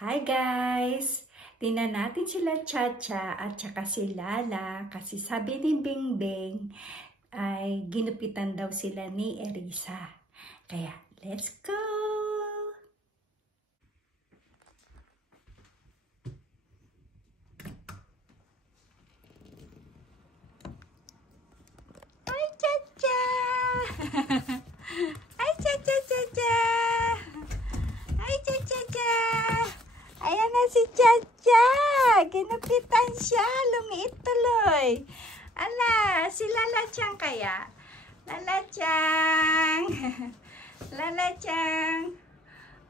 Hi guys! Tingnan natin sila Chacha at saka si Lala kasi sabi ni Bingbing ay ginupitan daw sila ni Erisa. Kaya let's go! Hi Chacha! Hi Chacha Chacha! Hi Chacha! Ayan na si Chacha! Ginupitan siya! Lumiit tuloy! Ala! Si Lala Chang kaya? Lala Chang! Lala Chang!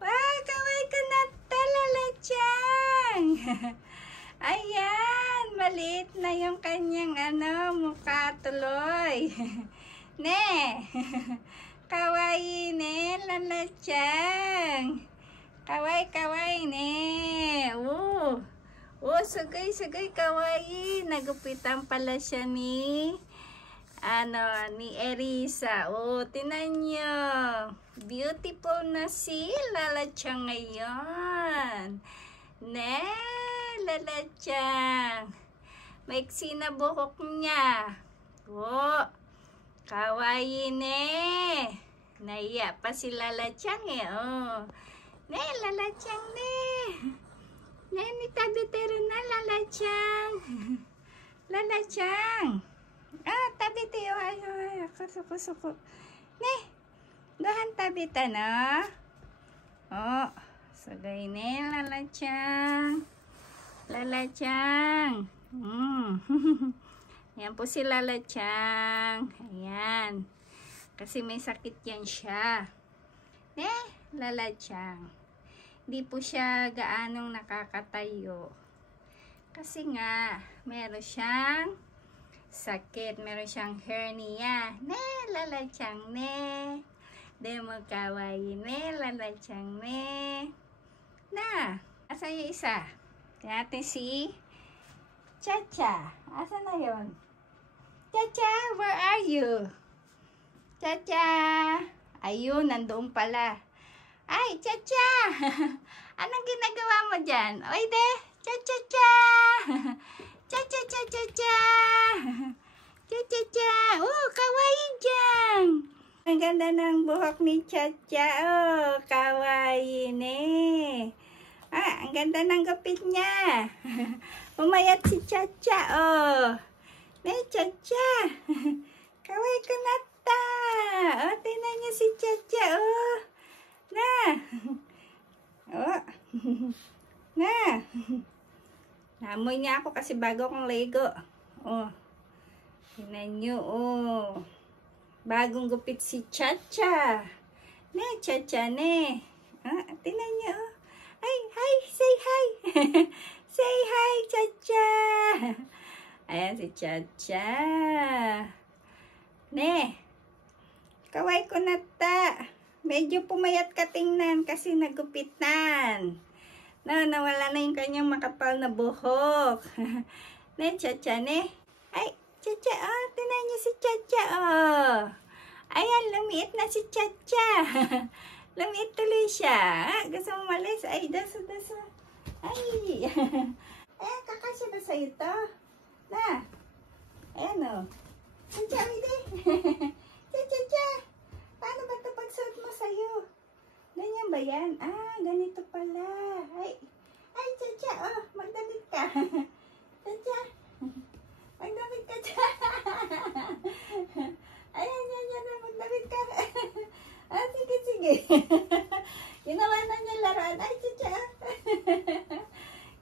Wow! Kaway ka na ta, Lala Chang! Ayan! Maliit na yung kanyang mukha tuloy! Ne! Kawaii ne, Lala Chang! Kawai ne. Sugay kawaii. Nagupitan pala siya ni Erisa. Tingnan nyo. Beautiful na si Lala Chang ngayon. Ne, Lala Chang. Maiksi na buhok niya. Kawaii ne. Naiya pa si Lala Chang Ne, Lala Chang ne. Ne, ni tabi tero na Lala Chang. Lala Chang. Tabi tayo. Ay, suko. Ne, dohan tabi ta na. Sagay ne, Lala Chang. Lala Chang. Yan po si Lala Chang. Ayan. Kasi may sakit yan siya. Ne, Lala Chang. Hindi po siya gaanong nakakatayo. Kasi nga, meron siyang sakit. Meron siyang hernia. Ne, Lala Chang ne. De mo kawaii ne, Lala Chang ne. Na, asa yung isa? Tingnan natin si Chacha. Asa na yun? Chacha, where are you? Chacha. Ayun, nandoon pala. Ay, Chacha! Anong ginagawa mo dyan? Oy, de! Cha-cha-cha! Cha-cha-cha-cha-cha! Cha-cha-cha! Kawaii dyan! Ang ganda ng buhok ni Chacha. Kawaii ne. Ang ganda ng gupit niya. Umayat si Chacha, Ne, Chacha! Kawaii ka na ta! Tingnan niyo si Chacha, Na! Na! Namoy niya ako kasi bago akong Lego. Tingnan nyo, bagong gupit si Chacha. Ne, Chacha, ne. Tingnan nyo, Ay, hi! Say hi! Say hi, Chacha! Ayan si Chacha. Ne! Kaway ko na ta. Medyo pumayat ka tingnan kasi nagupitan. Nawala na yung kanyang makapal na buhok. Ne, Chacha, ne? Ay, Chacha, tingnan niyo si Chacha, Ayan, lumiit na si Chacha. Lumiit tuloy siya. Gusto mo malis? Ay, daso. Ay. Kakasya ba sa'yo to? Na. Ayan, Chacha, hindi. Chacha. Paano ba ito pagsuot mo sa'yo? Ganyan ba yan? Ganito pala. Ay, Chacha, magdamit ka. Chacha, magdamit ka. Ayan, magdamit ka. Sige. Ginawa na niya laruan. Ay, Chacha.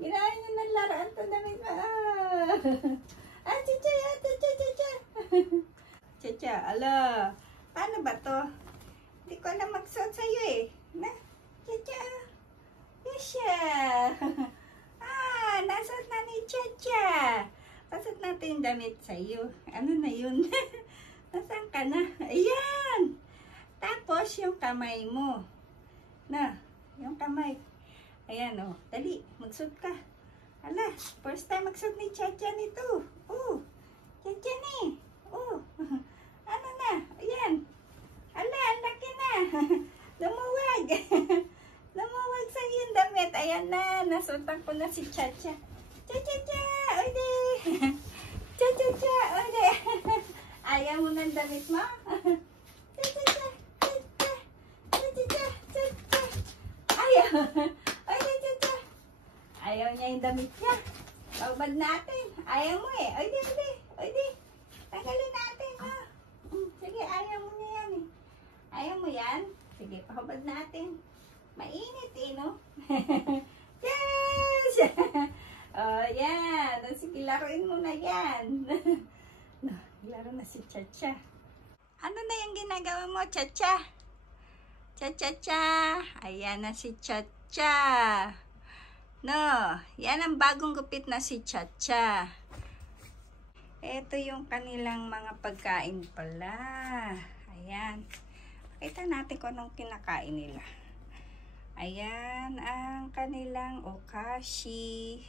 Ginawa niya ng laruan to damit mo. Chacha. Chacha, ala. Paano ba to? Hindi ko na magsuot sa'yo Na, Chacha. Yesha. Nasuot na ni Chacha. Pasuot natin yung damit sa'yo. Ano na yun? Nasaan ka na? Ayan. Tapos, yung kamay mo. Na, yung kamay. Ayan, dali. Magsuot ka. Ala, first time magsuot ni Chacha nito. Chacha ni. Ano na? Ayan. Ala, ang laki na. Lumuwag. Namawagsak yung damit. Ayan na. Nasutan ko na si Chacha. Cha-cha-cha! Oide! Cha-cha-cha! Oide! Ayaw mo ng damit mo? Cha-cha-cha! Cha-cha! Cha-cha-cha! Cha-cha! Ayaw! Oide! Cha-cha! Ayaw niya yung damit niya. Pagbad natin. Ayaw mo eh. Oide! Oide! Oide! Tanggalin natin. Oh. Sige, ayaw mo na yan eh. Ayaw mo yan? Sige, pakabad natin. Mainit eh, no? Yes! Oh, yan. Sige, laruin mo na yan. No, laro na si Chacha. Ano na yung ginagawa mo, Chacha? Cha-cha-cha. Ayan na si Chacha. No, yan ang bagong gupit na si Chacha. Ito yung kanilang mga pagkain pala. Ayan. Pakita natin kung anong kinakain nila. Ayan ang kanilang okashi.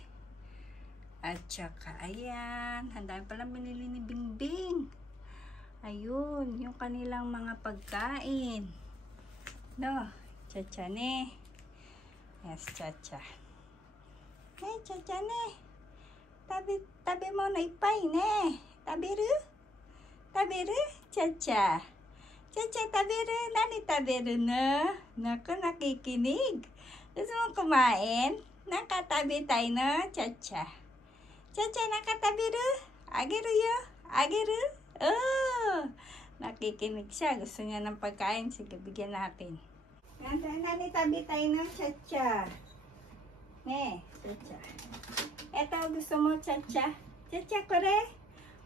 At saka, ayan. Handaan pala binili ni Bingbing. Ayun, yung kanilang mga pagkain. No, Chacha ne. Yes, Chacha. Hey, Chacha ne. Tabi mo na ipay ne. Tabiru? Tabiru? Chacha. Chacha, tabiru? Nani tabiru na? Naku, nakikinig. Gusto mo kumain? Nakatabi tayo na, Chacha. Chacha, nakatabiru? Agiru yo? Agiru? Oh! Nakikinig siya. Gusto niya ng pagkain. Sige, bigyan natin. Nani tabi tayo na, Chacha. Ne, Chacha. Eto, gusto mo, Chacha? Chacha, kore?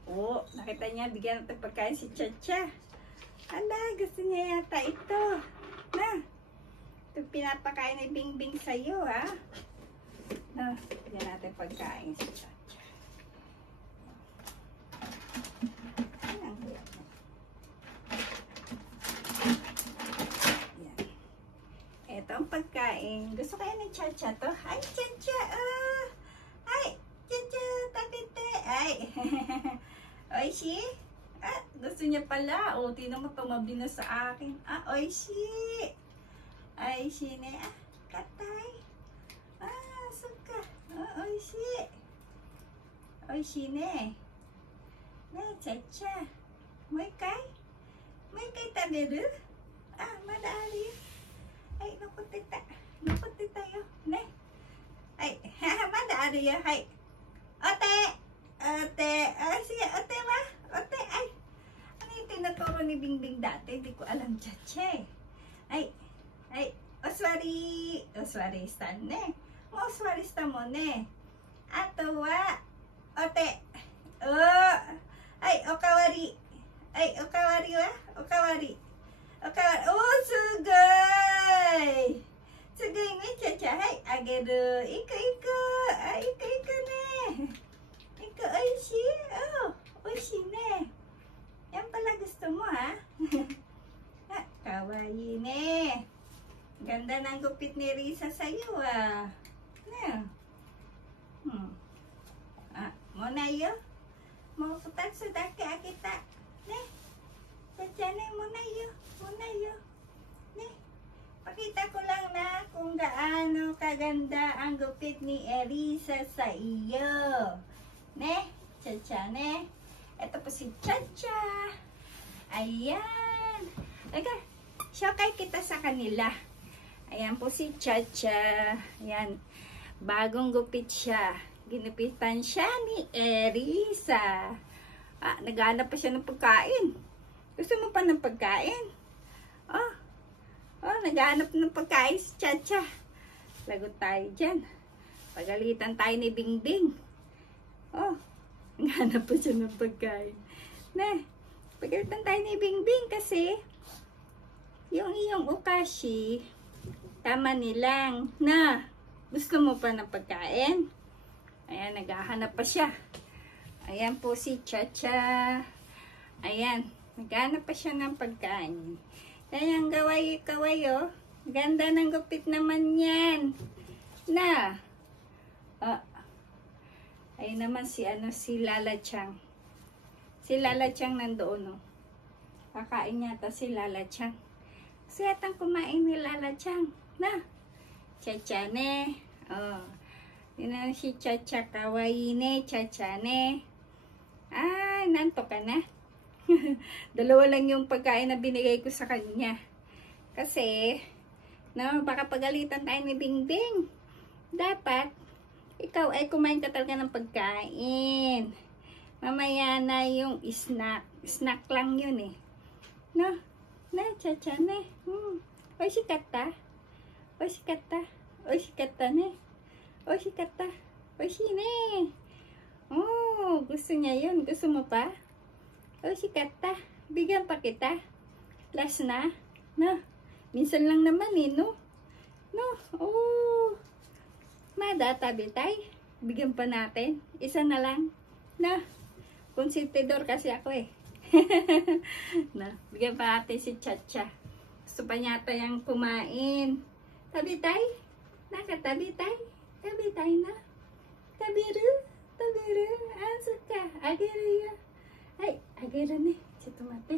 Oo, nakita niya, bigyan natin pagkain si Chacha. Ala, gusto niya yata ito. Na, ito pinapakain ni Bingbing sa'yo, ha? No, bigyan natin pagkain si Chacha. Ayan. Ito ang pagkain. Gusto kaya ni Chacha to? Ay, Chacha, ay, Chacha, tabite. Ay, oishi? Ah, gusto niya pala. O, tinan mo, tumabi na sa akin. Ah, oishi. Oishi ne. Ah, katay. Ah, suka. Ah, oishi. Oishi ne. Ne, Chacha. Moikai? Moikai taberu? Ah, madali. Ay, nakutita. Nakutita yo. Ne. Ay, madali yo. Ay. Ote. Ote. Ah, sige, ote ba? Ote, ay. Ano yung tinaturo ni Bingbing dati? Hindi ko alam, Chacha. Ay. Ay. Oswari. Oswari stan ne. Mo oswari stan mo ne. Ato wa. Ote. Oh. Ay, okawari. Ay, okawari wa? Okawari. Okawari. Oh, sugoi. Sugoi ne, Chacha. Hai, ageru. Iko, iko. Ay, iko, iko ne. Iko, oishi. Oh, oishi ne. Yan pala gusto mo, ha? Ha, kawaii ne. Ganda ng gupit ni Risa sa'yo, ah. Ne. Ah, muna yo. Mau putat sudah ke kita. Ne. Chacha ne, muna yo. Muna yo. Ne. Pakita ko lang na kung gaano kaganda ang gupit ni Erisa sa iyo. Ne, Chacha ne. Ito po si Chacha. Ayan. Teka, showkay kita sa kanila. Ayan po si Chacha. Ayan. Bagong gupit siya. Ginupitan siya ni Erisa. Ah, naghanap pa siya ng pagkain. Gusto mo pa ng pagkain? Oh. Oh, naghanap ng pagkain si Chacha. Lagot tayo dyan. Pagalitan tayo ni Bingbing. Oh, naghanap pa siya ng pagkain. Ne, pagalitan tayo ni Bingbing kasi yung iyong okashi, tama nilang na gusto mo pa ng pagkain. Ayan, naghahanap pa siya. Ayan po si Chacha. Ayan, naghahanap pa siya ng pagkain. Ayan, kaway-kaway, oh. Ganda ng gupit naman yan. Na. Ayun naman si, si Lala Chang. Si Lala Chang nandoon, oh. Kakain yata si Lala Chang. Kasi yatang kumain ni Lala Chang. Na. Chacha ne. Oh. Yun si Chacha. Kawaii ne. Chacha ne. Ah, nanto ka na. Dalawa lang yung pagkain na binigay ko sa kanya. Kasi, no, baka pagalitan tayo ni Bingbing. Dapat, ikaw ay kumain ka talaga ng pagkain. Mamaya na yung snack. Snack lang yun eh. No? Na, Chacha ne. Oishikatta? Oishikatta? Oishikatta ne? Oishikatta? Oishi ne? Oh, gusto niya yun. Gusto mo pa? Oishikatta? Bigyan pa kita. Last na? No? Minsan lang naman eh, no? No? Oh. Mada, tabitay. Bigyan pa natin. Isa na lang. No? Konsentidor kasi ako eh. No? Bigyan pa natin si Chacha. Gusto pa niya tayong kumain. Tabitay? Nakatabitay? Tabitay na? Tabiru? Tabiru? Asa ka? Agiru ya? Ay, agiru ne. Si Tomate.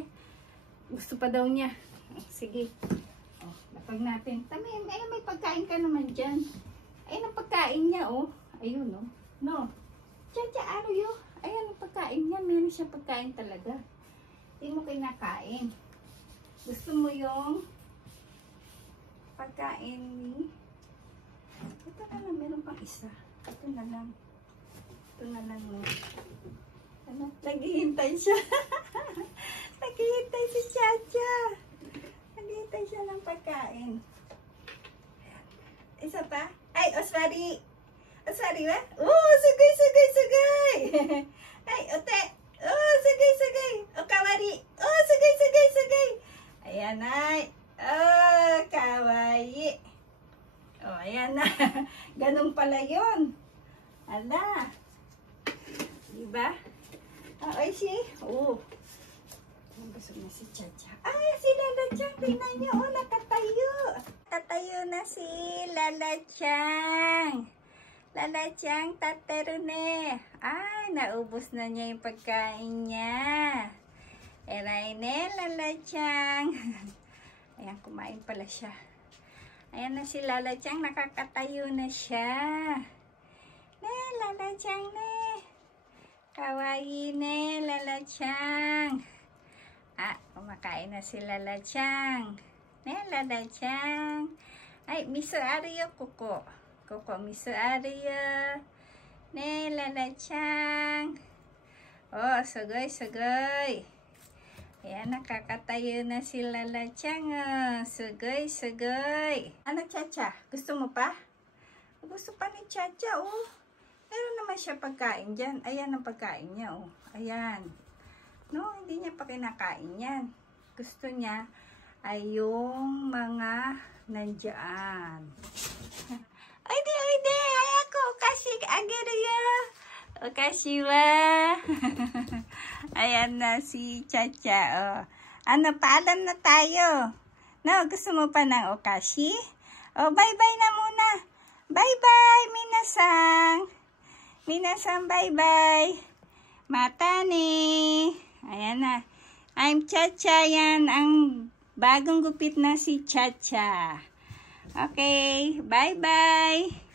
Gusto pa daw niya. Oh, sige. Oh, lapag natin. Tama, may pagkain ka naman dyan. Ayun ang pagkain niya, oh. Ayun, oh. No. Chacha, ano yun? Ayan ang pagkain niya. Meron siya pagkain talaga. Hindi mo kinakain. Gusto mo yung pagkain ni... Ito na lang. Meron pang isa. Ito na lang. Ito na lang, no. Ano? Naghihintay siya. Naghihintay si Chacha. Naghihintay siya ng pagkain. Isa pa? Ay, Oswari. Oswari ba? Oh, sugay, sugay, sugay. Ay, ote. Oh, sugay, sugay. O, kawari. Oh, sugay, sugay, sugay. Ayan, ay. Oh, kawaii. Oh, ayan na. Ganun pala yun. Ala. Diba? Ah, ay, si. Oh. Busog na si Chacha. Ay, si Lalachang. Tingnan niyo. Oh, nakatayo. Nakatayo na si Lalachang. Lalachang, tatero ne. Ay, naubos na niya yung pagkain niya. Eray ne, Lalachang. Ayan, kumain pala siya. Ayan na si Lalachang. Nakakatayo na siya. Ne, Lalachang ne. Kawaii ne, Lalachang. Ah, kumakain na si Lalachang. Ne, Lalachang. Ay, miso ariyo, kuko. Kuko, miso ariyo. Ne, Lalachang. Oh, sugay, sugay. Ayan, nakakatayo na si Lalachang. Oh. Sugay, sugay. Ano, Chacha? Gusto mo pa? Gusto pa ni Chacha, oh. Meron naman siya pagkain dyan. Ayan ang pagkain niya, oh. Ayan. No, hindi niya pa kinakain yan. Gusto niya ay yung mga nandiyan. Ay di, ay ako. Kasi, agiriya. O, kasi wa. Ayan na si Chacha, oh. Ano, paalam na tayo. No, gusto mo pa ng okashi? Oh, bye-bye na muna. Bye-bye, minasang. Minasang, bye-bye. Mata ni. Ayan na. I'm Chacha. Yan ang bagong gupit na si Chacha. Okay. Bye-bye.